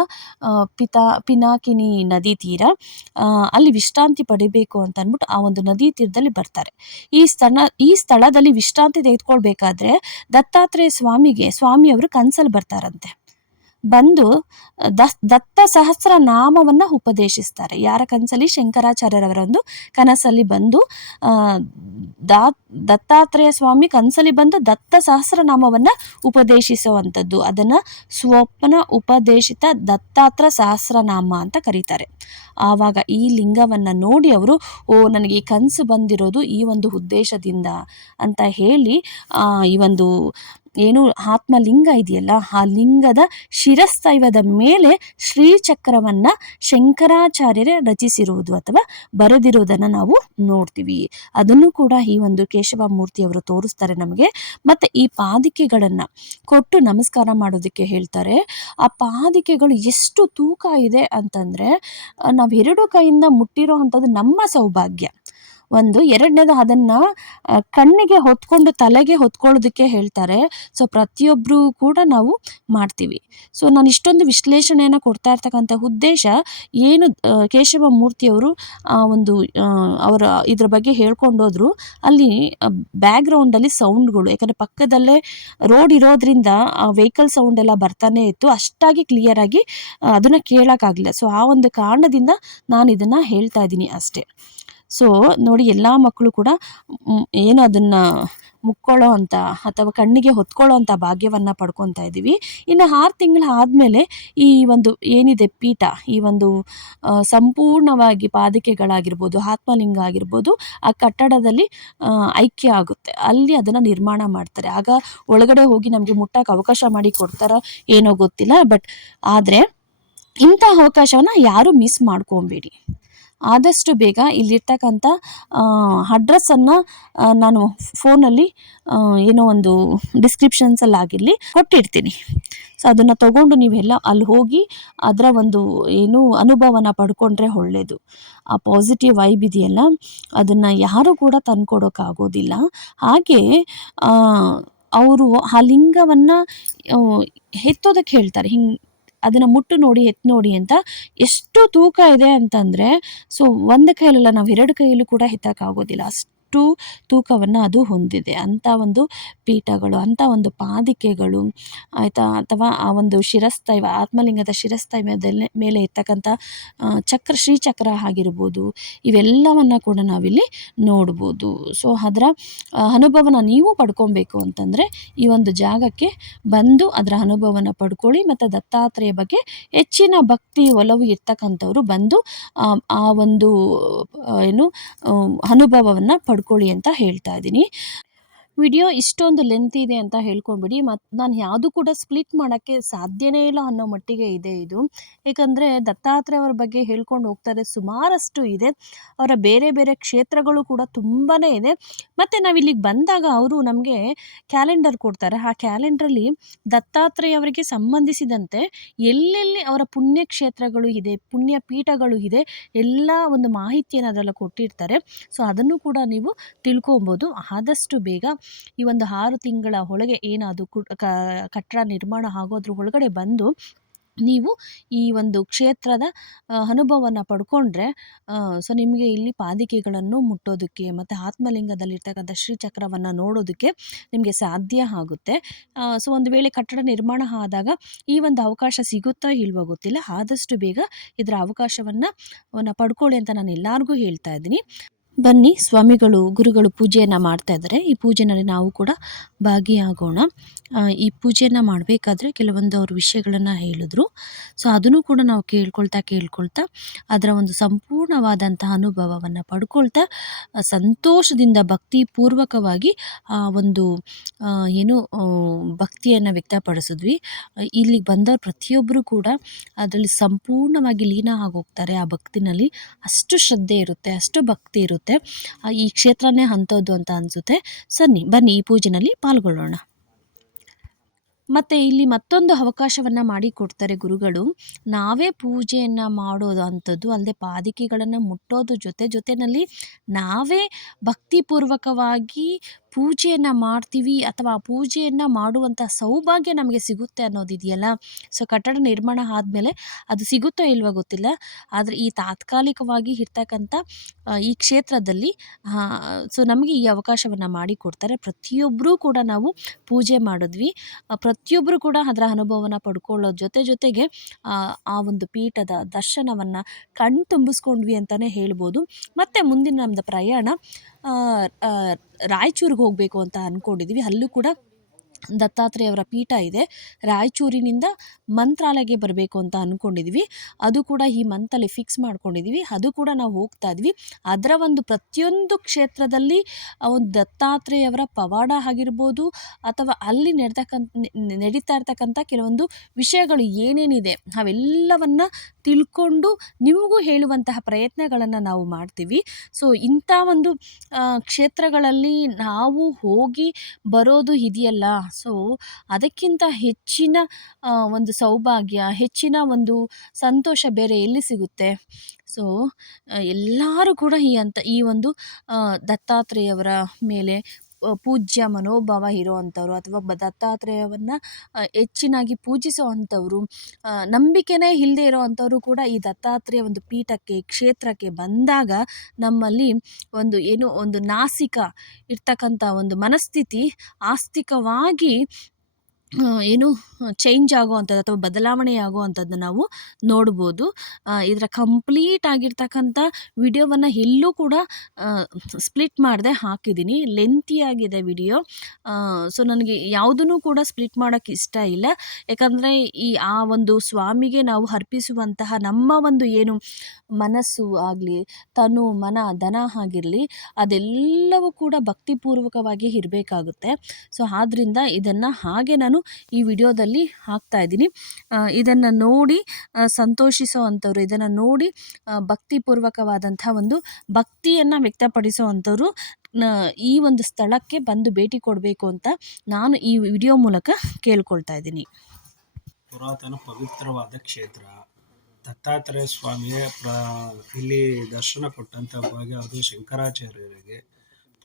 ಪಿನಾಕಿನಿ ನದಿ ತೀರ, ಅಲ್ಲಿ ವಿಶ್ರಾಂತಿ ಪಡಿಬೇಕು ಅಂತ ಅಂದ್ಬಿಟ್ಟು ಆ ಒಂದು ನದಿ ತೀರದಲ್ಲಿ ಬರ್ತಾರೆ. ಈ ಸ್ಥಳದಲ್ಲಿ ವಿಶ್ರಾಂತಿ ತೆಗೆದುಕೊಳ್ಬೇಕಾದ್ರೆ ದತ್ತಾತ್ರೇಯ ಸ್ವಾಮಿಯವರು ಕನಸಲ್ಲಿ ಬರ್ತಾರಂತೆ. ಬಂದು ದತ್ತ ಸಹಸ್ರ ನಾಮವನ್ನು ಉಪದೇಶಿಸ್ತಾರೆ. ಯಾರ ಕನಸಲ್ಲಿ? ಶಂಕರಾಚಾರ್ಯರವರ ಒಂದು ಕನಸಲ್ಲಿ ಬಂದು ದತ್ತಾತ್ರೇಯ ಸ್ವಾಮಿ ಕನಸಲ್ಲಿ ಬಂದು ದತ್ತ ಸಹಸ್ರನಾಮವನ್ನು ಉಪದೇಶಿಸುವಂಥದ್ದು, ಅದನ್ನು ಸ್ವಪ್ನ ಉಪದೇಶಿತ ದತ್ತಾತ್ರ ಸಹಸ್ರನಾಮ ಅಂತ ಕರೀತಾರೆ. ಆವಾಗ ಈ ಲಿಂಗವನ್ನು ನೋಡಿ ಅವರು ನನಗೆ ಈ ಕನಸು ಬಂದಿರೋದು ಈ ಒಂದು ಉದ್ದೇಶದಿಂದ ಅಂತ ಹೇಳಿ ಈ ಒಂದು ಏನು ಆತ್ಮಲಿಂಗ ಇದೆಯಲ್ಲ ಆ ಲಿಂಗದ ಶಿರಸ್ಥೈವದ ಮೇಲೆ ಶ್ರೀಚಕ್ರವನ್ನು ಶಂಕರಾಚಾರ್ಯರೇ ರಚಿಸಿರುವುದು ಅಥವಾ ಬರೆದಿರುವುದನ್ನು ನಾವು ನೋಡ್ತೀವಿ. ಅದನ್ನು ಕೂಡ ಈ ಒಂದು ಕೇಶವ ಮೂರ್ತಿಯವರು ತೋರಿಸ್ತಾರೆ ನಮಗೆ. ಮತ್ತು ಈ ಪಾದಿಕೆಗಳನ್ನು ಕೊಟ್ಟು ನಮಸ್ಕಾರ ಮಾಡೋದಕ್ಕೆ ಹೇಳ್ತಾರೆ. ಆ ಪಾದಿಕೆಗಳು ಎಷ್ಟು ತೂಕ ಇದೆ ಅಂತಂದರೆ ನಾವು 2 ಕೈಯಿಂದ ಮುಟ್ಟಿರೋ ಅಂಥದ್ದು ನಮ್ಮ ಸೌಭಾಗ್ಯ. ಎರಡನೇದು ಅದನ್ನು ಕಣ್ಣಿಗೆ ಹೊತ್ಕೊಂಡು ತಲೆಗೆ ಹೊತ್ಕೊಳ್ಳೋದಕ್ಕೆ ಹೇಳ್ತಾರೆ. ಸೊ ಪ್ರತಿಯೊಬ್ಬರು ಕೂಡ ನಾವು ಮಾಡ್ತೀವಿ. ಸೊ ನಾನು ಇಷ್ಟೊಂದು ವಿಶ್ಲೇಷಣೆಯನ್ನು ಕೊಡ್ತಾ ಇರ್ತಕ್ಕಂಥ ಉದ್ದೇಶ ಏನು, ಕೇಶವ ಮೂರ್ತಿಯವರು ಒಂದು ಅವರ ಇದ್ರ ಬಗ್ಗೆ ಹೇಳ್ಕೊಂಡೋದ್ರು. ಅಲ್ಲಿ ಬ್ಯಾಕ್ಗ್ರೌಂಡಲ್ಲಿ ಸೌಂಡ್ಗಳು, ಯಾಕಂದರೆ ಪಕ್ಕದಲ್ಲೇ ರೋಡ್ ಇರೋದ್ರಿಂದ ವೆಹಿಕಲ್ ಸೌಂಡ್ ಎಲ್ಲ ಬರ್ತಾನೆ ಇತ್ತು, ಅಷ್ಟಾಗಿ ಕ್ಲಿಯರಾಗಿ ಅದನ್ನು ಕೇಳೋಕ್ಕಾಗಲಿಲ್ಲ. ಸೊ ಆ ಒಂದು ಕಾರಣದಿಂದ ನಾನು ಇದನ್ನು ಹೇಳ್ತಾ ಇದ್ದೀನಿ ಅಷ್ಟೇ. ಸೊ ನೋಡಿ, ಎಲ್ಲ ಮಕ್ಕಳು ಕೂಡ ಏನು ಅದನ್ನು ಮುಕ್ಕೊಳ್ಳೋ ಅಂಥ ಅಥವಾ ಕಣ್ಣಿಗೆ ಹೊತ್ಕೊಳ್ಳೋ ಅಂಥ ಭಾಗ್ಯವನ್ನು ಪಡ್ಕೊತಾ ಇದ್ದೀವಿ. ಇನ್ನು 6 ತಿಂಗಳು ಆದಮೇಲೆ ಈ ಒಂದು ಏನಿದೆ ಪೀಠ, ಈ ಒಂದು ಸಂಪೂರ್ಣವಾಗಿ ಪಾದಕೆಗಳಾಗಿರ್ಬೋದು, ಆತ್ಮಲಿಂಗ ಆಗಿರ್ಬೋದು, ಆ ಕಟ್ಟಡದಲ್ಲಿ ಐಕ್ಯ ಆಗುತ್ತೆ. ಅಲ್ಲಿ ಅದನ್ನು ನಿರ್ಮಾಣ ಮಾಡ್ತಾರೆ. ಆಗ ಒಳಗಡೆ ಹೋಗಿ ನಮಗೆ ಮುಟ್ಟಕ್ಕೆ ಅವಕಾಶ ಮಾಡಿ ಕೊಡ್ತಾರೋ ಏನೋ ಗೊತ್ತಿಲ್ಲ. ಆದರೆ ಇಂಥ ಅವಕಾಶವನ್ನು ಯಾರೂ ಮಿಸ್ ಮಾಡ್ಕೊಬೇಡಿ. ಆದಷ್ಟು ಬೇಗ ಇಲ್ಲಿರ್ತಕ್ಕಂಥ ಅಡ್ರೆಸ್ಸನ್ನು ನಾನು ಫೋನಲ್ಲಿ ಏನೋ ಒಂದು ಡಿಸ್ಕ್ರಿಪ್ಷನ್ಸಲ್ಲಾಗಿರಲಿ ಕೊಟ್ಟಿರ್ತೀನಿ. ಸೊ ಅದನ್ನು ತೊಗೊಂಡು ನೀವೆಲ್ಲ ಅಲ್ಲಿ ಹೋಗಿ ಅದರ ಒಂದು ಏನು ಅನುಭವನ ಪಡ್ಕೊಂಡ್ರೆ ಒಳ್ಳೆಯದು. ಆ ಪಾಸಿಟಿವ್ ವೈಬ್ ಇದೆಯಲ್ಲ, ಅದನ್ನು ಯಾರೂ ಕೂಡ ತಂದ್ಕೊಡೋಕ್ಕಾಗೋದಿಲ್ಲ. ಹಾಗೆ ಅವರು ಆ ಲಿಂಗವನ್ನು ಎತ್ತೋದಕ್ಕೆ ಹೇಳ್ತಾರೆ. ಅದನ್ನು ಮುಟ್ಟು ನೋಡಿ, ಎತ್ತು ನೋಡಿ ಅಂತ. ಎಷ್ಟು ತೂಕ ಇದೆ ಅಂತಂದರೆ, ಸೊ ಒಂದು ಕೈಯಲ್ಲ, ನಾವು 2 ಕೈಯಲ್ಲೂ ಕೂಡ ಎತ್ತಕ್ಕಾಗೋದಿಲ್ಲ, ಅಷ್ಟು ತೂಕವನ್ನು ಅದು ಹೊಂದಿದೆ. ಅಂಥ ಒಂದು ಪೀಠಗಳು, ಅಂಥ ಒಂದು ಪಾದಿಕೆಗಳು ಆಯಿತಾ, ಅಥವಾ ಆ ಒಂದು ಶಿರಸ್ತೈವ, ಆತ್ಮಲಿಂಗದ ಶಿರಸ್ತೈವದಲ್ಲಿ ಮೇಲೆ ಇರ್ತಕ್ಕಂಥ ಶ್ರೀಚಕ್ರ ಆಗಿರ್ಬೋದು, ಇವೆಲ್ಲವನ್ನು ಕೂಡ ನಾವಿಲ್ಲಿ ನೋಡ್ಬೋದು. ಸೊ ಅದರ ಅನುಭವನ ನೀವು ಪಡ್ಕೊಬೇಕು ಅಂತಂದರೆ ಈ ಒಂದು ಜಾಗಕ್ಕೆ ಬಂದು ಅದರ ಅನುಭವನ ಪಡ್ಕೊಳ್ಳಿ. ಮತ್ತು ದತ್ತಾತ್ರೇಯ ಬಗ್ಗೆ ಹೆಚ್ಚಿನ ಭಕ್ತಿ ಒಲವು ಇರ್ತಕ್ಕಂಥವ್ರು ಬಂದು ಆ ಒಂದು ಅನುಭವವನ್ನು ಪಡ್ಕೊಳ್ಳಿ ಅಂತ ಹೇಳ್ತಾ ಇದ್ದೀನಿ. ವಿಡಿಯೋ ಇಷ್ಟೊಂದು ಲೆಂತ್ ಇದೆ ಅಂತ ಹೇಳ್ಕೊಂಬಿಡಿ. ಮತ್ತು ನಾನು ಯಾವುದು ಕೂಡ ಸ್ಪ್ಲಿಟ್ ಮಾಡೋಕ್ಕೆ ಸಾಧ್ಯನೇ ಇಲ್ಲ ಅನ್ನೋ ಮಟ್ಟಿಗೆ ಇದೆ ಇದು. ಏಕೆಂದರೆ ದತ್ತಾತ್ರೇಯ ಅವರ ಬಗ್ಗೆ ಹೇಳ್ಕೊಂಡು ಹೋಗ್ತಾರೆ, ಸುಮಾರಷ್ಟು ಇದೆ. ಅವರ ಬೇರೆ ಬೇರೆ ಕ್ಷೇತ್ರಗಳು ಕೂಡ ತುಂಬಾ ಇದೆ. ಮತ್ತು ನಾವಿಲ್ಲಿಗೆ ಬಂದಾಗ ಅವರು ನಮಗೆ ಕ್ಯಾಲೆಂಡರ್ ಕೊಡ್ತಾರೆ. ಆ ಕ್ಯಾಲೆಂಡ್ರಲ್ಲಿ ದತ್ತಾತ್ರೇಯ ಅವರಿಗೆ ಸಂಬಂಧಿಸಿದಂತೆ ಎಲ್ಲೆಲ್ಲಿ ಅವರ ಪುಣ್ಯಕ್ಷೇತ್ರಗಳು ಇದೆ, ಪುಣ್ಯ ಪೀಠಗಳು ಇದೆ, ಎಲ್ಲ ಒಂದು ಮಾಹಿತಿಯನ್ನು ಅದರಲ್ಲಿ ಕೊಟ್ಟಿರ್ತಾರೆ. ಸೊ ಅದನ್ನು ಕೂಡ ನೀವು ತಿಳ್ಕೊಬೋದು. ಆದಷ್ಟು ಬೇಗ ಈ ಒಂದು 6 ತಿಂಗಳ ಒಳಗೆ ಏನದು ಕಟ್ಟಡ ನಿರ್ಮಾಣ ಆಗೋದ್ರ ಒಳಗಡೆ ಬಂದು ನೀವು ಈ ಒಂದು ಕ್ಷೇತ್ರದ ಅನುಭವನ ಪಡ್ಕೊಂಡ್ರೆ ಸೊ ನಿಮಗೆ ಇಲ್ಲಿ ಪಾದಿಕೆಗಳನ್ನು ಮುಟ್ಟೋದಕ್ಕೆ ಮತ್ತು ಆತ್ಮಲಿಂಗದಲ್ಲಿರ್ತಕ್ಕಂಥ ಶ್ರೀಚಕ್ರವನ್ನು ನೋಡೋದಕ್ಕೆ ನಿಮಗೆ ಸಾಧ್ಯ ಆಗುತ್ತೆ. ಸೊ ಒಂದು ವೇಳೆ ಕಟ್ಟಡ ನಿರ್ಮಾಣ ಆದಾಗ ಈ ಒಂದು ಅವಕಾಶ ಸಿಗುತ್ತೋ ಇಲ್ವೋ ಗೊತ್ತಿಲ್ಲ. ಆದಷ್ಟು ಬೇಗ ಇದರ ಅವಕಾಶವನ್ನು ಪಡ್ಕೊಳ್ಳಿ ಅಂತ ನಾನು ಎಲ್ಲರಿಗೂ ಹೇಳ್ತಾ ಇದ್ದೀನಿ. ಬನ್ನಿ, ಸ್ವಾಮಿಗಳು ಗುರುಗಳು ಪೂಜೆಯನ್ನು ಮಾಡ್ತಾ ಇದ್ದಾರೆ. ಈ ಪೂಜೆಯಲ್ಲಿ ನಾವು ಕೂಡ ಭಾಗಿಯಾಗೋಣ. ಈ ಪೂಜೆಯನ್ನು ಮಾಡಬೇಕಾದ್ರೆ ಕೆಲವೊಂದು ಅವರು ವಿಷಯಗಳನ್ನು ಹೇಳಿದ್ರು. ಸೊ ಅದನ್ನು ಕೂಡ ನಾವು ಕೇಳ್ಕೊಳ್ತಾ ಅದರ ಒಂದು ಸಂಪೂರ್ಣವಾದಂತಹ ಅನುಭವವನ್ನು ಪಡ್ಕೊಳ್ತಾ ಸಂತೋಷದಿಂದ ಭಕ್ತಿಪೂರ್ವಕವಾಗಿ ಆ ಒಂದು ಭಕ್ತಿಯನ್ನು ವ್ಯಕ್ತಪಡಿಸಿದ್ವಿ. ಇಲ್ಲಿಗೆ ಬಂದವರು ಪ್ರತಿಯೊಬ್ಬರು ಕೂಡ ಅದರಲ್ಲಿ ಸಂಪೂರ್ಣವಾಗಿ ಲೀನ ಆಗೋಗ್ತಾರೆ. ಆ ಭಕ್ತಿನಲ್ಲಿ ಅಷ್ಟು ಶ್ರದ್ಧೆ ಇರುತ್ತೆ, ಅಷ್ಟು ಭಕ್ತಿ ಇರುತ್ತೆ. ಈ ಕ್ಷೇತ್ರನೇ ಅಂಥದ್ದು ಅಂತ ಅನಿಸುತ್ತೆ. ಬನ್ನಿ ಈ ಪೂಜೆಯಲ್ಲಿ ಪಾಲ್ಗೊಳ್ಳೋಣ. ಮತ್ತು ಇಲ್ಲಿ ಮತ್ತೊಂದು ಅವಕಾಶವನ್ನು ಮಾಡಿಕೊಡ್ತಾರೆ ಗುರುಗಳು. ನಾವೇ ಪೂಜೆಯನ್ನು ಮಾಡೋದು ಅಂಥದ್ದು ಅಲ್ಲದೆ ಪಾದಿಕೆಗಳನ್ನು ಮುಟ್ಟೋದು ಜೊತೆಯಲ್ಲಿ ನಾವೇ ಭಕ್ತಿಪೂರ್ವಕವಾಗಿ ಪೂಜೆಯನ್ನು ಮಾಡ್ತೀವಿ ಅಥವಾ ಆ ಪೂಜೆಯನ್ನು ಮಾಡುವಂಥ ಸೌಭಾಗ್ಯ ನಮಗೆ ಸಿಗುತ್ತೆ ಅನ್ನೋದಿದೆಯಲ್ಲ. ಸೊ ಕಟ್ಟಡ ನಿರ್ಮಾಣ ಆದಮೇಲೆ ಅದು ಸಿಗುತ್ತೋ ಇಲ್ವೋ ಗೊತ್ತಿಲ್ಲ. ಆದರೆ ಈ ತಾತ್ಕಾಲಿಕವಾಗಿ ಇರ್ತಕ್ಕಂಥ ಈ ಕ್ಷೇತ್ರದಲ್ಲಿ ಸೊ ನಮಗೆ ಈ ಅವಕಾಶವನ್ನು ಮಾಡಿಕೊಡ್ತಾರೆ. ಪ್ರತಿಯೊಬ್ಬರೂ ಕೂಡ ನಾವು ಪೂಜೆ ಮಾಡಿದ್ವಿ. ಪ್ರತಿಯೊಬ್ಬರು ಕೂಡ ಅದರ ಅನುಭವನ ಪಡ್ಕೊಳ್ಳೋ ಜೊತೆಗೆ ಆ ಒಂದು ಪೀಠದ ದರ್ಶನವನ್ನು ತುಂಬಿಸ್ಕೊಂಡ್ವಿ ಅಂತಲೇ ಹೇಳ್ಬೋದು. ಮತ್ತು ಮುಂದಿನ ನಮ್ಮದು ಪ್ರಯಾಣ ರಾಯಚೂರಿಗೆ ಹೋಗಬೇಕು ಅಂತ ಅಂದ್ಕೊಂಡಿದ್ವಿ. ಅಲ್ಲೂ ಕೂಡ ದತ್ತಾತ್ರೇಯ ಅವರ ಪೀಠ ಇದೆ. ರಾಯಚೂರಿನಿಂದ ಮಂತ್ರಾಲಯಕ್ಕೆ ಬರಬೇಕು ಅಂತ ಅಂದ್ಕೊಂಡಿದ್ವಿ. ಅದು ಕೂಡ ಈ ಮಂತಲ್ಲಿ ಫಿಕ್ಸ್ ಮಾಡ್ಕೊಂಡಿದ್ವಿ. ಅದು ಕೂಡ ನಾವು ಹೋಗ್ತಾ ಇದ್ವಿ. ಅದರ ಒಂದು ಪ್ರತಿಯೊಂದು ಕ್ಷೇತ್ರದಲ್ಲಿ ಒಂದು ದತ್ತಾತ್ರೇಯವರ ಪವಾಡ ಆಗಿರ್ಬೋದು ಅಥವಾ ಅಲ್ಲಿ ನಡೀತಾ ಇರ್ತಕ್ಕಂಥ ಕೆಲವೊಂದು ವಿಷಯಗಳು ಏನೇನಿದೆ ಅವೆಲ್ಲವನ್ನು ತಿಳ್ಕೊಂಡು ನಿಮಗೂ ಹೇಳುವಂತಹ ಪ್ರಯತ್ನಗಳನ್ನು ನಾವು ಮಾಡ್ತೀವಿ. ಸೊ ಇಂಥ ಒಂದು ಕ್ಷೇತ್ರಗಳಲ್ಲಿ ನಾವು ಹೋಗಿ ಬರೋದು ಇದೆಯಲ್ಲ, ಸೊ ಅದಕ್ಕಿಂತ ಹೆಚ್ಚಿನ ಒಂದು ಸೌಭಾಗ್ಯ, ಹೆಚ್ಚಿನ ಒಂದು ಸಂತೋಷ ಬೇರೆ ಎಲ್ಲಿ ಸಿಗುತ್ತೆ? ಸೊ ಎಲ್ಲರೂ ಕೂಡ ಈ ಒಂದು ದತ್ತಾತ್ರೇಯವರ ಮೇಲೆ ಪೂಜ್ಯ ಮನೋಭಾವ ಇರೋವಂಥವ್ರು, ಅಥವಾ ದತ್ತಾತ್ರೇಯವನ್ನು ಹೆಚ್ಚಿನಾಗಿ ಪೂಜಿಸುವಂಥವ್ರು, ನಂಬಿಕೆನೇ ಇಲ್ಲದೆ ಇರೋವಂಥವ್ರು ಕೂಡ ಈ ದತ್ತಾತ್ರೇಯ ಒಂದು ಪೀಠಕ್ಕೆ, ಕ್ಷೇತ್ರಕ್ಕೆ ಬಂದಾಗ ನಮ್ಮಲ್ಲಿ ಒಂದು ನಾಸಿಕ ಇರ್ತಕ್ಕಂಥ ಒಂದು ಮನಸ್ಥಿತಿ ಆಸ್ತಿಕವಾಗಿ ಚೇಂಜ್ ಆಗುವಂಥದ್ದು ಅಥವಾ ಬದಲಾವಣೆ ಆಗುವಂಥದ್ದು ನಾವು ನೋಡ್ಬೋದು. ಇದರ ಕಂಪ್ಲೀಟ್ ಆಗಿರ್ತಕ್ಕಂಥ ವಿಡಿಯೋವನ್ನು ಎಲ್ಲೂ ಕೂಡ ಸ್ಪ್ಲಿಟ್ ಮಾಡದೆ ಹಾಕಿದ್ದೀನಿ. ಲೆಂತಿಯಾಗಿದೆ ವಿಡಿಯೋ. ಸೊ ನನಗೆ ಯಾವುದನ್ನು ಕೂಡ ಸ್ಪ್ಲಿಟ್ ಮಾಡೋಕ್ಕೆ ಇಷ್ಟ ಇಲ್ಲ. ಯಾಕಂದರೆ ಆ ಒಂದು ಸ್ವಾಮಿಗೆ ನಾವು ಅರ್ಪಿಸುವಂತಹ ನಮ್ಮ ಒಂದು ಮನಸ್ಸು ಆಗಲಿ, ತನು ಮನ ಧನ ಆಗಿರಲಿ, ಅದೆಲ್ಲವೂ ಕೂಡ ಭಕ್ತಿಪೂರ್ವಕವಾಗಿ ಇರಬೇಕಾಗುತ್ತೆ. ಸೊ ಆದ್ದರಿಂದ ಇದನ್ನು ಹಾಗೆ ನಾನು ಈ ವಿಡಿಯೋದಲ್ಲಿ ಹಾಕ್ತಾ ಇದ್ದೀನಿ. ಇದನ್ನು ನೋಡಿ ಸಂತೋಷಿಸುವಂಥವ್ರು, ಇದನ್ನು ನೋಡಿ ಭಕ್ತಿಪೂರ್ವಕವಾದಂಥ ಒಂದು ಭಕ್ತಿಯನ್ನು ವ್ಯಕ್ತಪಡಿಸುವಂಥವ್ರು ಈ ಒಂದು ಸ್ಥಳಕ್ಕೆ ಬಂದು ಭೇಟಿ ಕೊಡಬೇಕು ಅಂತ ನಾನು ಈ ವಿಡಿಯೋ ಮೂಲಕ ಕೇಳ್ಕೊಳ್ತಾ ಇದ್ದೀನಿ. ಪುರಾತನ ಪವಿತ್ರವಾದ ಕ್ಷೇತ್ರ ದತ್ತಾತ್ರೇಯ ಸ್ವಾಮಿಗೆ ಇಲ್ಲಿ ದರ್ಶನ ಕೊಟ್ಟಂಥ ಭಾಗ್ಯ ಅದು ಶಂಕರಾಚಾರ್ಯರಿಗೆ,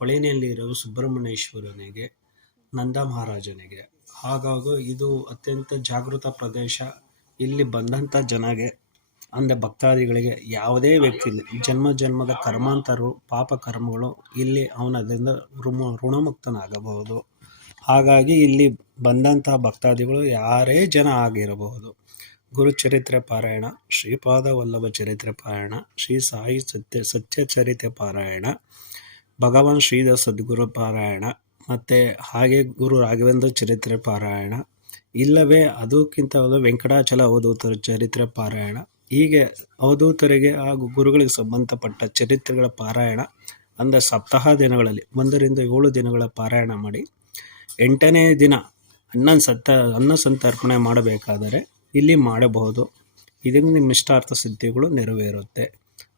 ಪಳನಿಯಲ್ಲಿರೋ ಸುಬ್ರಹ್ಮಣ್ಯೇಶ್ವರನಿಗೆ, ನಂದ ಮಹಾರಾಜನಿಗೆ. ಹಾಗಾಗಿ ಇದು ಅತ್ಯಂತ ಜಾಗೃತ ಪ್ರದೇಶ. ಇಲ್ಲಿ ಬಂದಂಥ ಜನಗೆ ಅಂದರೆ ಭಕ್ತಾದಿಗಳಿಗೆ ಯಾವುದೇ ವ್ಯಕ್ತಿ ಜನ್ಮದ ಕರ್ಮಾಂತರರು, ಪಾಪ ಕರ್ಮಗಳು ಇಲ್ಲಿ ಅವನದಿಂದ ಋಣಮುಕ್ತನಾಗಬಹುದು. ಹಾಗಾಗಿ ಇಲ್ಲಿ ಬಂದಂಥ ಭಕ್ತಾದಿಗಳು ಯಾರೇ ಜನ ಆಗಿರಬಹುದು, ಗುರುಚರಿತ್ರೆ ಪಾರಾಯಣ, ಶ್ರೀಪಾದ ವಲ್ಲಭ ಚರಿತ್ರೆ ಪಾರಾಯಣ, ಶ್ರೀ ಸಾಯಿ ಸತ್ಯಚರಿತ್ರೆ ಪಾರಾಯಣ, ಭಗವಾನ್ ಶ್ರೀಧರ ಸದ್ಗುರು ಪಾರಾಯಣ, ಮತ್ತು ಹಾಗೆ ಗುರು ರಾಘವೇಂದ್ರ ಚರಿತ್ರೆ ಪಾರಾಯಣ, ಇಲ್ಲವೇ ಅದಕ್ಕಿಂತ ವೆಂಕಟಾಚಲ ಅವಧೂತರ ಚರಿತ್ರೆ ಪಾರಾಯಣ, ಹೀಗೆ ಅವಧೂತರಿಗೆ ಹಾಗೂ ಗುರುಗಳಿಗೆ ಸಂಬಂಧಪಟ್ಟ ಚರಿತ್ರೆಗಳ ಪಾರಾಯಣ ಅಂದರೆ ಸಪ್ತಾಹ ದಿನಗಳಲ್ಲಿ 1 ರಿಂದ 7 ದಿನಗಳ ಪಾರಾಯಣ ಮಾಡಿ 8ನೇ ದಿನ ಅನ್ನ ಸಂತರ್ಪಣೆ ಮಾಡಬೇಕಾದರೆ ಇಲ್ಲಿ ಮಾಡಬಹುದು. ಇದರಿಂದ ನಿಮ್ಮ ಇಷ್ಟಾರ್ಥ ಸಿದ್ಧಿಗಳು ನೆರವೇರುತ್ತೆ.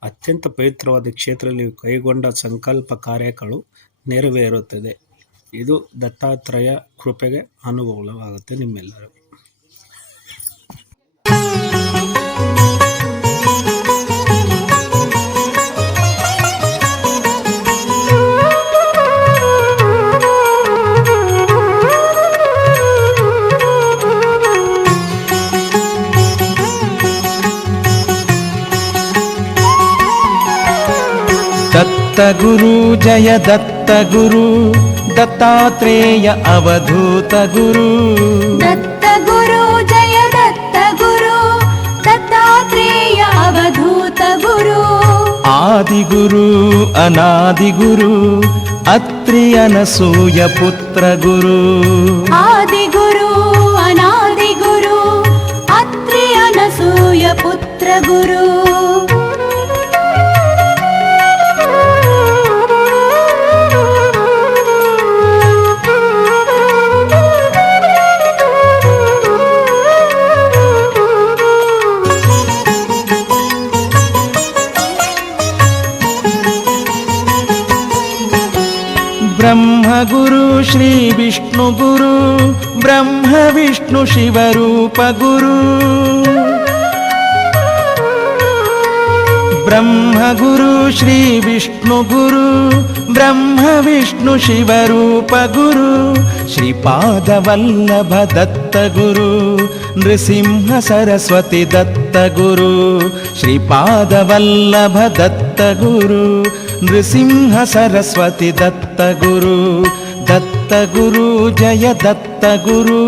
ಅತ್ಯಂತ ಪವಿತ್ರವಾದ ಕ್ಷೇತ್ರದಲ್ಲಿ ಕೈಗೊಂಡ ಸಂಕಲ್ಪ ಕಾರ್ಯಗಳು ನೆರವೇರುತ್ತದೆ. ಇದು ದತ್ತಾತ್ರೇಯ ಕೃಪೆಗೆ ಅನುಭವವಾಗುತ್ತೆ ನಿಮ್ಮೆಲ್ಲರೂ. दत्तगुरु जय दत्तगुरु दत्तात्रेय अवधूत गुरु. दत्तगुरु जय दत्तगुरु दत्तात्रेय अवधूत गुरु. आदिगुरु अनादिगुरु अत्रि अनसूय पुत्र गुरु. आदिगुरु अनादिगुरु अत्रि अनसूय पुत्र गुरु. ब्रह्मगुरु श्री विष्णु गुरु ब्रह्म विष्णु शिवरूप गुरु. ब्रह्मगुरु श्री विष्णु गुरु ब्रह्म विष्णु शिवरूप गुरु. श्रीपाद वल्लभ दत्त गुरु नृसिंह सरस्वती दत्त गुरु. श्रीपाद वल्लभ दत्त गुरु नृसिंह सरस्वती दत्त गुरु. दत्त गुरु जय दत्त गुरु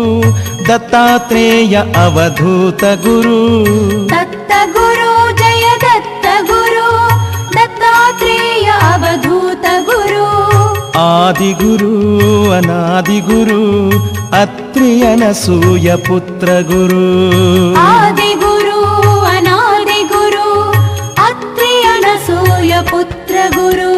दत्तात्रेय अवधूत गुरु. दत्त गुरु जय दत्त गुरु दत्तात्रेय अवधूत गुरु. आदिगुरु अनादिगुरु अत्रि अनसूय पुत्र गुरु. आदिगुरु अनादिगुरु अत्रि अनसूय पुत्र गुरु.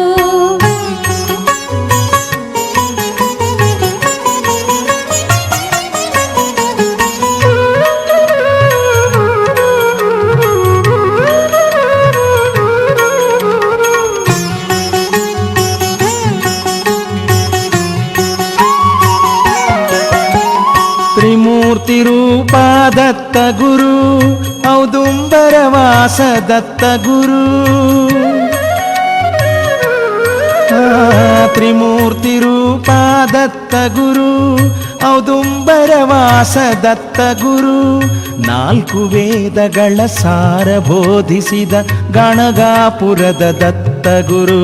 ತ್ರಿಮೂರ್ತಿರೂಪ ದತ್ತ ಗುರು ಔದುಂಬರವಾಸ ದತ್ತ ಗುರು ತ್ರಿಮೂರ್ತಿರೂಪ ದತ್ತ ಗುರು ಔದುಂಬರವಾಸ ದತ್ತ ಗುರು ನಾಲ್ಕು ವೇದಗಳ ಸಾರ ಬೋಧಿಸಿದ ಗಣಗಾಪುರದ ದತ್ತ ಗುರು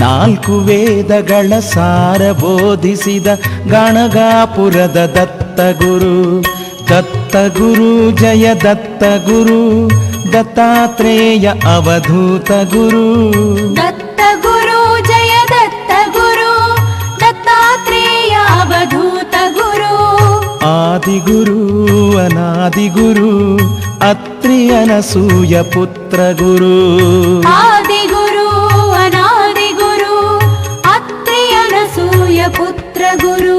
ನಾಲ್ಕು ವೇದಗಳ ಸಾರ ಬೋಧಿಸಿದ ಗಣಗಾಪುರದ ದತ್ತ ಗುರು ದತ್ತ ಗುರು ಜಯ ದತ್ತ ಗುರು ದತ್ತಾತ್ರೇಯ ಅವಧೂತ ಗುರು ದತ್ತ ಗುರು ಜಯ ದತ್ತ ಗುರು ದತ್ತಾತ್ರೇಯ ಅವಧೂತ ಗುರು ಆದಿಗುರು ಅನಾದಿಗುರು ಅತ್ರಿಯನಸೂಯ ಪುತ್ರ ಗುರು ಆದಿಗುರು ಅನಾದಿಗುರು ಅತ್ರಿಯನಸೂಯ ಪುತ್ರ ಗುರು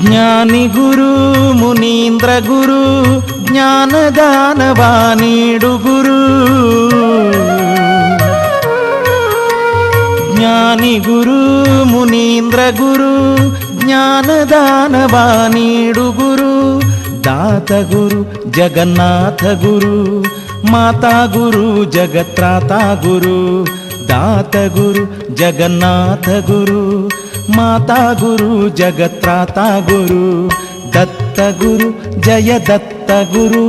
ಜ್ಞಾನಿ ಗುರು ಮುನೀಂದ್ರ ಗುರು ಜ್ಞಾನದಾನವ ನೀಡು ಗುರು ಜ್ಞಾನಿ ಗುರು ಮುನೀಂದ್ರ ಗುರು ಜ್ಞಾನದಾನವ ನೀಡು ಗುರು ದಾತ ಗುರು ಜಗನ್ನಾಥ ಗುರು ಮಾತಾ ಗುರು ಜಗತ್ರಾತ ಗುರು ದಾತ ಗುರು ಜಗನ್ನಾಥ ಗುರು ಮಾತಾ ಗುರು ಜಗತ್ರಾತ ಗುರು ದತ್ತ ಗುರು ಜಯ ದತ್ತ ಗುರು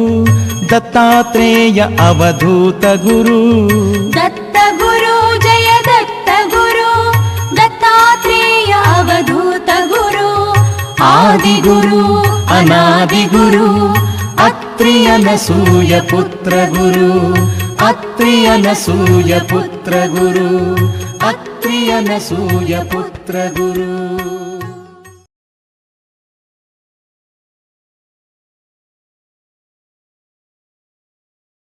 ದತ್ತಾತ್ರೇಯ ಅವಧೂತ ಗುರು ದತ್ತ ಗುರು ಜಯ ದತ್ತ ಗುರು ದತ್ತಾತ್ರೇಯ ಅವಧೂತ ಗುರು ಆದಿಗುರು ಅನಾದಿಗುರು ಅತ್ರಿಯನಸೂಯ ಪುತ್ರ ಗುರು ಅತ್ರಿಯನಸೂಯ ಪುತ್ರ ಗುರು ಅತ್ರಿಯನಸೂಯ ಪುತ್ರ ಗುರು